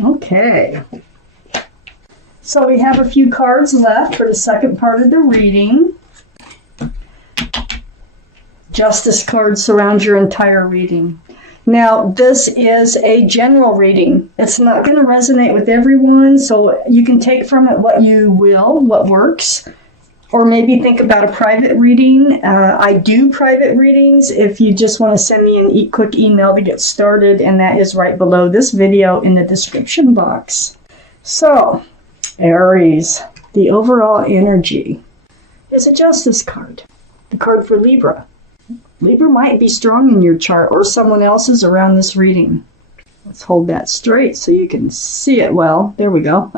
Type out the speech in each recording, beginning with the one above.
Okay. So we have a few cards left for the second part of the reading. Justice cards surround your entire reading. Now, this is a general reading. It's not going to resonate with everyone, so you can take from it what you will, what works. Or maybe think about a private reading. I do private readings if you just want to send me a quick email to get started, and that is right below this video in the description box. So, Aries, the overall energy is a Justice card, the card for Libra. Libra might be strong in your chart or someone else's around this reading. Let's hold that straight so you can see it well. There we go.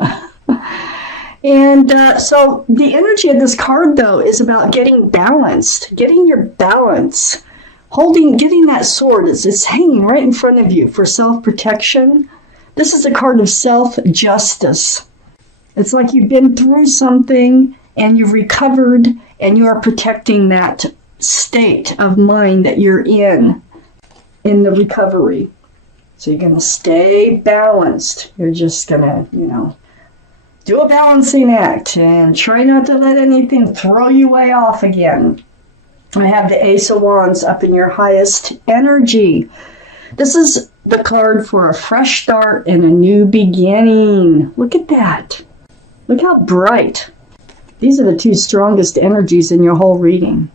And so the energy of this card, though, is about getting balanced, getting your balance, getting that sword. It's hanging right in front of you for self-protection. This is a card of self-justice. It's like you've been through something and you've recovered and you are protecting that state of mind that you're in the recovery. So you're going to stay balanced. You're just going to, do a balancing act and try not to let anything throw you way off again. I have the Ace of Wands up in your highest energy. This is the card for a fresh start and a new beginning. Look at that. Look how bright. These are the two strongest energies in your whole reading.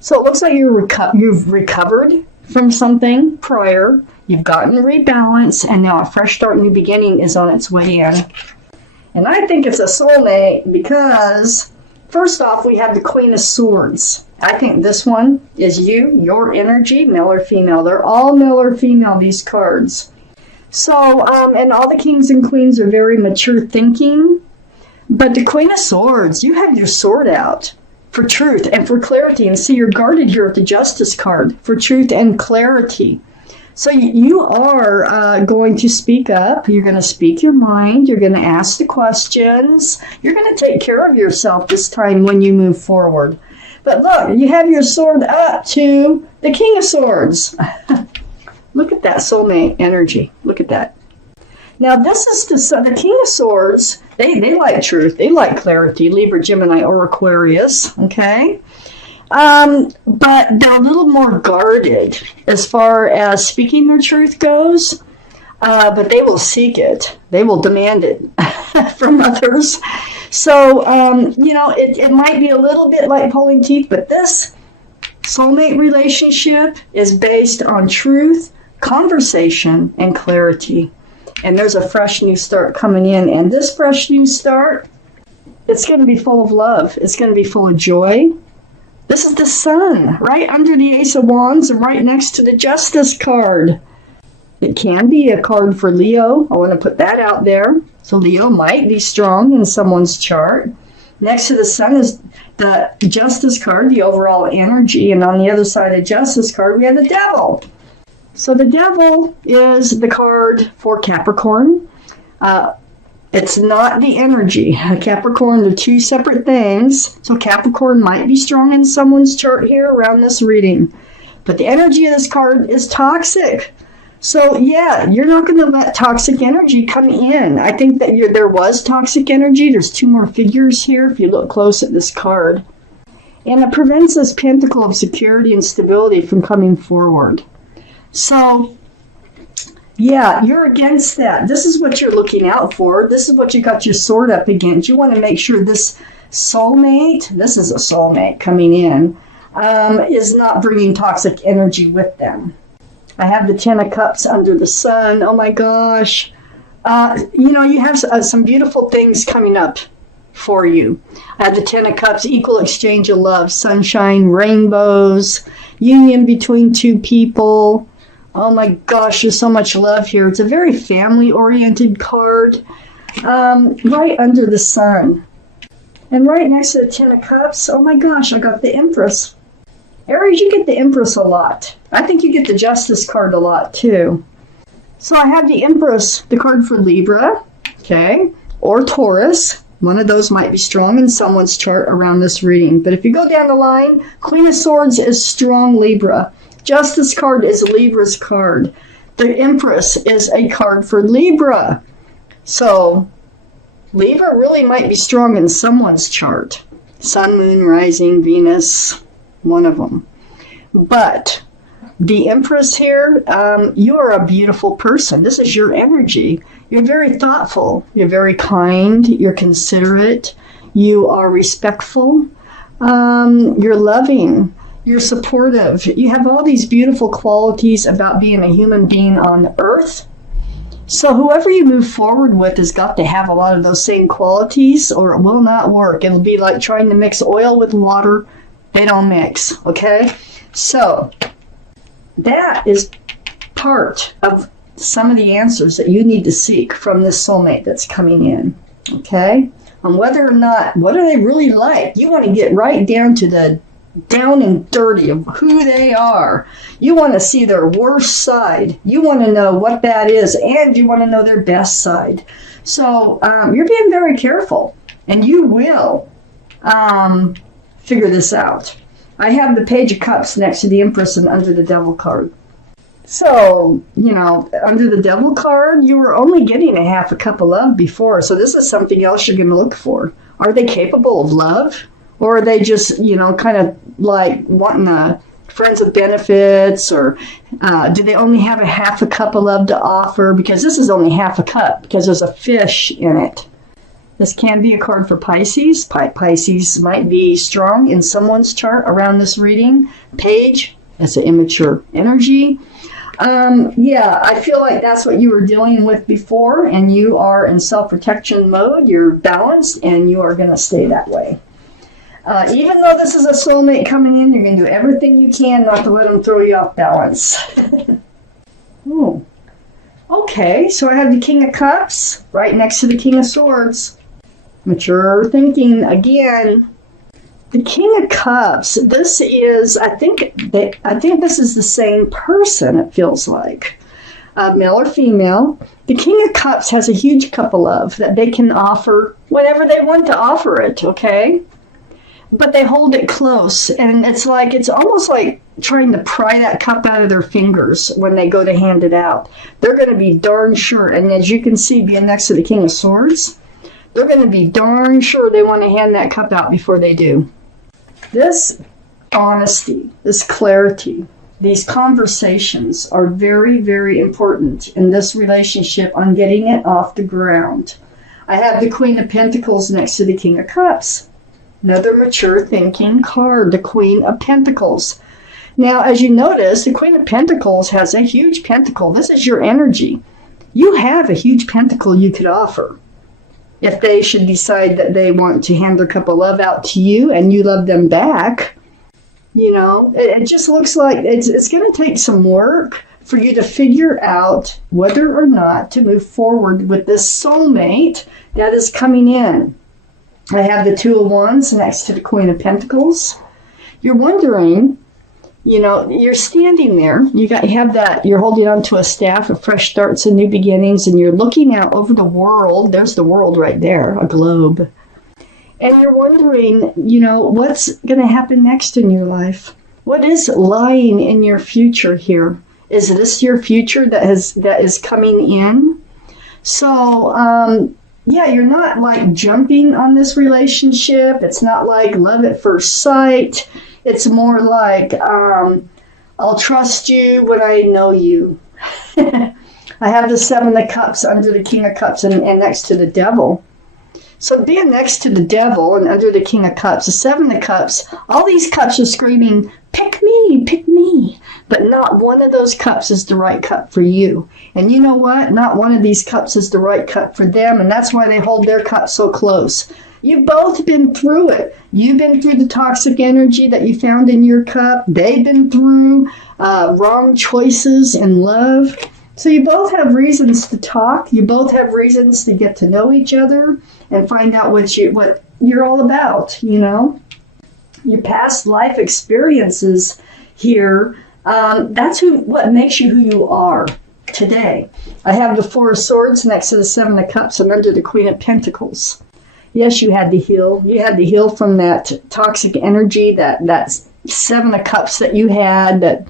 So it looks like you've recovered from something prior. You've gotten rebalance, and now a fresh start, new beginning is on its way in. And I think it's a soulmate because, first off, we have the Queen of Swords. I think this one is you, your energy, male or female. They're all male or female, these cards. So, and all the kings and queens are very mature thinking. But the Queen of Swords, you have your sword out for truth and for clarity. And see, you're guarded here with the Justice card for truth and clarity. So you are going to speak up. You're going to speak your mind. You're going to ask the questions. You're going to take care of yourself this time when you move forward. But look, you have your sword up to the King of Swords. Look at that soulmate energy. Look at that. Now, this is the King of Swords. They like truth. They like clarity. Libra, Gemini, or Aquarius. Okay? But they're a little more guarded as far as speaking their truth goes. But they will seek it. They will demand it from others. So, it might be a little bit like pulling teeth, but this soulmate relationship is based on truth, conversation, and clarity. And there's a fresh new start coming in. And this fresh new start, it's going to be full of love. It's going to be full of joy. This is the Sun, right under the Ace of Wands and right next to the Justice card. It can be a card for Leo. I want to put that out there. So Leo might be strong in someone's chart. Next to the Sun is the Justice card, the overall energy. And on the other side of the Justice card, we have the Devil. So the Devil is the card for Capricorn. It's not the energy. Capricorn, they're two separate things. So Capricorn might be strong in someone's chart here around this reading. But the energy of this card is toxic. So yeah, you're not going to let toxic energy come in. I think that there was toxic energy. There's two more figures here if you look close at this card. And it prevents this pentacle of security and stability from coming forward. So yeah, you're against that. This is what you're looking out for. This is what you got your sword up against. You want to make sure this soulmate, this is a soulmate coming in, is not bringing toxic energy with them. I have the Ten of Cups under the Sun. Oh my gosh. You have some beautiful things coming up for you. I have the Ten of Cups, equal exchange of love, sunshine, rainbows, union between two people. Oh my gosh, there's so much love here. It's a very family-oriented card. Right under the Sun. And right next to the Ten of Cups, oh my gosh, I got the Empress. Aries, you get the Empress a lot. I think you get the Justice card a lot too. So I have the Empress, the card for Libra, okay, or Taurus. One of those might be strong in someone's chart around this reading. But if you go down the line, Queen of Swords is strong Libra. Justice card is Libra's card. The Empress is a card for Libra. So Libra really might be strong in someone's chart. Sun, moon, rising, Venus, one of them. But the Empress here, you are a beautiful person. This is your energy. You're very thoughtful. You're very kind. You're considerate. You are respectful. You're loving. You're supportive. You have all these beautiful qualities about being a human being on Earth. So whoever you move forward with has got to have a lot of those same qualities, or it will not work. It'll be like trying to mix oil with water. They don't mix, okay? So that is part of some of the answers that you need to seek from this soulmate that's coming in, okay? On whether or not, what are they really like? You want to get right down to the down and dirty of who they are. You want to see their worst side. You want to know what that is, and you want to know their best side. So you're being very careful, and you will figure this out. I have the Page of Cups next to the Empress and under the Devil card. So, you know, under the Devil card, you were only getting a half a cup of love before, so this is something else you're going to look for. Are they capable of love? Or are they just, you know, kind of like wanting friends with benefits? Or do they only have a half a cup of love to offer? Because this is only half a cup, because there's a fish in it. This can be a card for Pisces. Pisces might be strong in someone's chart around this reading. Page, that's an immature energy. Yeah, I feel like that's what you were dealing with before, and you are in self-protection mode. You're balanced, and you are going to stay that way. Even though this is a soulmate coming in, you're going to do everything you can not to let them throw you off balance. Ooh. Okay, so I have the King of Cups right next to the King of Swords. Mature thinking again. The King of Cups, this is, I think this is the same person, it feels like. Male or female. The King of Cups has a huge cup of love that they can offer whenever they want to offer it, okay? But they hold it close, and it's almost like trying to pry that cup out of their fingers when they go to hand it out. They're going to be darn sure, and as you can see being next to the King of Swords, they're going to be darn sure they want to hand that cup out before they do. This honesty, this clarity, these conversations are very, very important in this relationship on getting it off the ground. I have the Queen of Pentacles next to the King of Cups. Another mature thinking card, the Queen of Pentacles. Now, as you notice, the Queen of Pentacles has a huge pentacle. This is your energy. You have a huge pentacle you could offer. If they should decide that they want to hand their cup of love out to you and you love them back, you know, it just looks like it's going to take some work for you to figure out whether or not to move forward with this soulmate that is coming in. I have the Two of Wands next to the Queen of Pentacles. You're wondering, you know, you're standing there. You're holding on to a staff of fresh starts and new beginnings, and you're looking out over the world. There's the world right there, a globe. And you're wondering, you know, what's going to happen next in your life? What is lying in your future here? Is this your future that is coming in? So, yeah, you're not like jumping on this relationship. It's not like love at first sight. It's more like, I'll trust you when I know you. I have the Seven of Cups under the King of Cups and next to the Devil. So being next to the Devil and under the King of Cups, the Seven of Cups, all these cups are screaming, pick me, pick me. But not one of those cups is the right cup for you. And you know what? Not one of these cups is the right cup for them, and that's why they hold their cup so close. You've both been through it. You've been through the toxic energy that you found in your cup. They've been through wrong choices in love. So you both have reasons to talk. You both have reasons to get to know each other and find out what you're all about, you know. Your past life experiences here, that's what makes you who you are today. I have the Four of Swords next to the Seven of Cups and under the Queen of Pentacles. Yes, you had to heal. You had to heal from that toxic energy, that Seven of Cups that you had that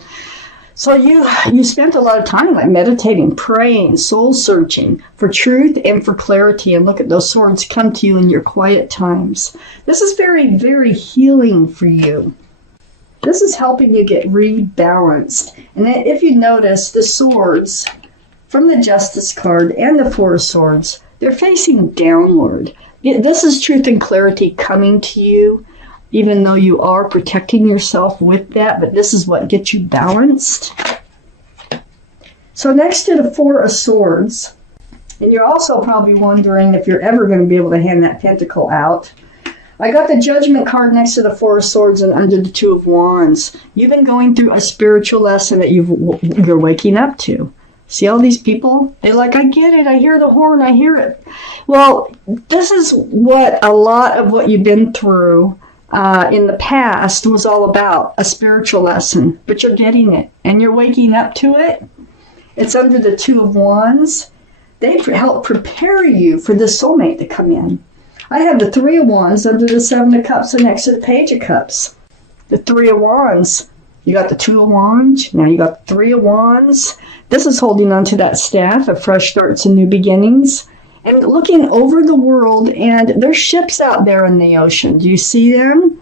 So you spent a lot of time like meditating, praying, soul searching for truth and for clarity. And look at those swords come to you in your quiet times. This is very, very healing for you. This is helping you get rebalanced. And if you notice, the swords from the Justice card and the Four of Swords, they're facing downward. This is truth and clarity coming to you, even though you are protecting yourself with that, but this is what gets you balanced. So next to the Four of Swords, and you're also probably wondering if you're ever going to be able to hand that pentacle out. I got the Judgment card next to the Four of Swords and under the Two of Wands. You've been going through a spiritual lesson that you're waking up to. See all these people? They're like, I get it. I hear the horn. I hear it. Well, this is what a lot of what you've been through in the past was all about, a spiritual lesson, but you're getting it and you're waking up to it. It's under the Two of Wands. They help prepare you for the soulmate to come in. I have the Three of Wands under the Seven of Cups and next to the Page of Cups. The Three of Wands. You got the Two of Wands. Now you got the Three of Wands. This is holding on to that staff of fresh starts and new beginnings. And looking over the world, and there's ships out there in the ocean. Do you see them?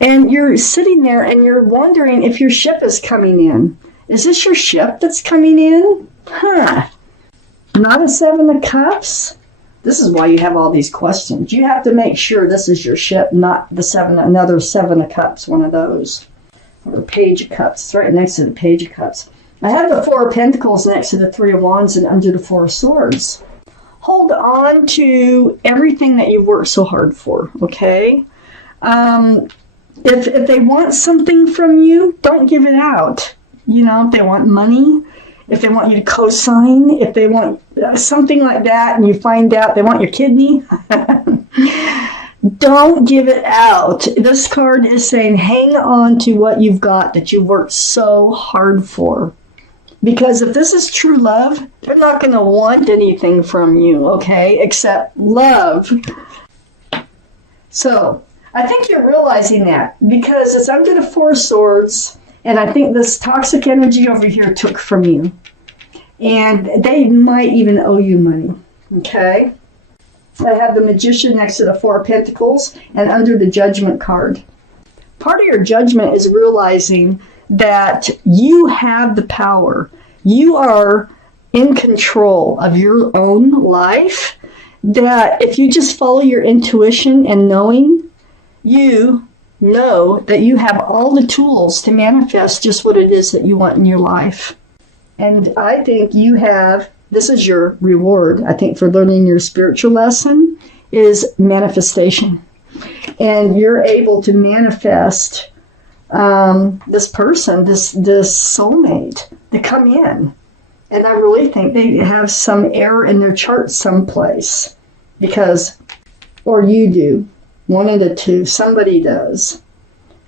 And you're sitting there and you're wondering if your ship is coming in. Is this your ship that's coming in? Not a Seven of Cups? This is why you have all these questions. You have to make sure this is your ship, not another Seven of Cups, one of those. Or the Page of Cups. It's right next to the Page of Cups. I have the Four of Pentacles next to the Three of Wands and under the Four of Swords. Hold on to everything that you've worked so hard for, okay? If they want something from you, don't give it out. You know, if they want money, if they want you to co-sign, if they want something like that, and you find out they want your kidney, don't give it out. This card is saying hang on to what you've got that you worked so hard for. Because if this is true love, they're not going to want anything from you, okay, except love. So, I think you're realizing that because it's under the Four of Swords, and I think this toxic energy over here took from you. And they might even owe you money, okay? I have the Magician next to the Four of Pentacles and under the Judgment card. Part of your judgment is realizing that you have the power. You are in control of your own life. That if you just follow your intuition and knowing, you know that you have all the tools to manifest just what it is that you want in your life. And I think you have, this is your reward, I think, for learning your spiritual lesson, is manifestation. And you're able to manifest this person, this soulmate, to come in. And I really think they have some error in their chart someplace. Because, or you do, one of the two, somebody does.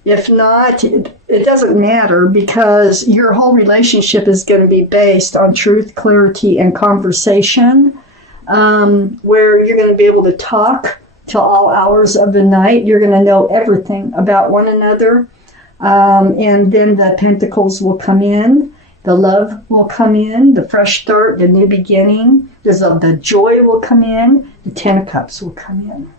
If not, it doesn't matter because your whole relationship is going to be based on truth, clarity, and conversation, where you're going to be able to talk till all hours of the night. You're going to know everything about one another. And then the pentacles will come in. The love will come in. The fresh start, the new beginning. The joy will come in. The Ten of Cups will come in.